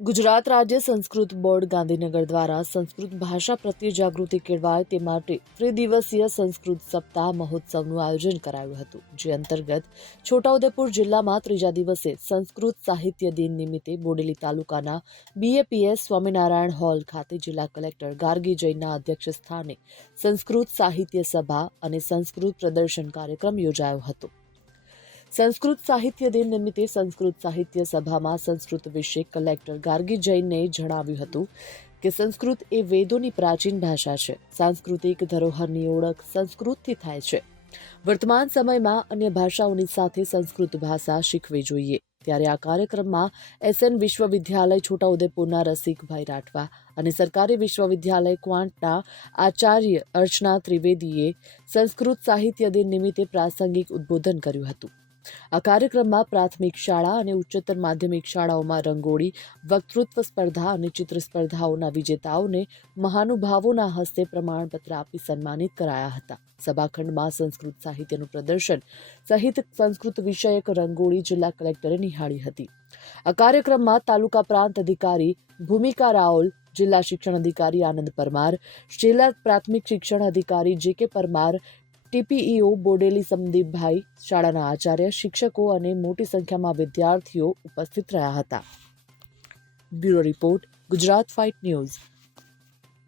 ગુજરાત રાજ્ય સંસ્કૃત બોર્ડ ગાંધીનગર દ્વારા સંસ્કૃત ભાષા પ્રત્યે જાગૃતિ કેળવાય તે માટે ત્રિદિવસીય સંસ્કૃત સપ્તાહ મહોત્સવનું આયોજન કરાયું હતું, જે અંતર્ગત છોટાઉદેપુર જિલ્લામાં ત્રીજા દિવસે સંસ્કૃત સાહિત્ય દિન નિમિત્તે બોડેલી તાલુકાના બીએપીએસ સ્વામિનારાયણ હોલ ખાતે જિલ્લા કલેક્ટર ગાર્ગી જૈનના અધ્યક્ષ સ્થાને સંસ્કૃત સાહિત્ય સભા અને સંસ્કૃત પ્રદર્શન કાર્યક્રમ યોજાયો હતો. સંસ્કૃત સાહિત્ય દિન નિમિત્તે સંસ્કૃત સાહિત્ય સભામાં સંસ્કૃત વિશે કલેક્ટર ગાર્ગી જૈને જણાવ્યું હતું કે સંસ્કૃત એ વેદોની પ્રાચીન ભાષા છે. સાંસ્કૃતિક ધરોહરની ઓળખ સંસ્કૃતથી થાય છે. વર્તમાન સમયમાં અન્ય ભાષાઓની સાથે સંસ્કૃત ભાષા શીખવી જોઈએ. ત્યારે આ કાર્યક્રમમાં એસએન વિશ્વવિદ્યાલય છોટાઉદેપુરના રસિકભાઈ રાઠવા અને સરકારી વિશ્વવિદ્યાલય ક્વાંટના આચાર્ય અર્ચના ત્રિવેદીએ સંસ્કૃત સાહિત્ય દિન નિમિત્તે પ્રાસંગિક ઉદ્બોધન કર્યું હતું. આ કાર્યક્રમમાં પ્રાથમિક શાળા અને ઉચ્ચતર માધ્યમિક શાળાઓમાં રંગોળી, વક્તૃત્વ સ્પર્ધા અને ચિત્ર સ્પર્ધાઓના વિજેતાઓને મહાનુભાવોના હસ્તે પ્રમાણપત્ર આપી સન્માનિત કરાયા હતા. સભાખંડમાં સંસ્કૃત સાહિત્યનું પ્રદર્શન સહિત સંસ્કૃત વિષયક રંગોળી જિલ્લા કલેક્ટરે નિહાળી હતી. આ કાર્યક્રમમાં તાલુકા પ્રાંત અધિકારી ભૂમિકા રાઓલ, જિલ્લા શિક્ષણ અધિકારી આનંદ પરમાર જિલ્લા પ્રાથમિક શિક્ષણ અધિકારી જે કે પરમાર ટીપીઈઓ બોડેલી સંદીપભાઈ, શાળાના આચાર્ય, શિક્ષકો અને મોટી સંખ્યામાં વિદ્યાર્થીઓ ઉપસ્થિત રહ્યા હતા. Bureau report, Gujarat fight news.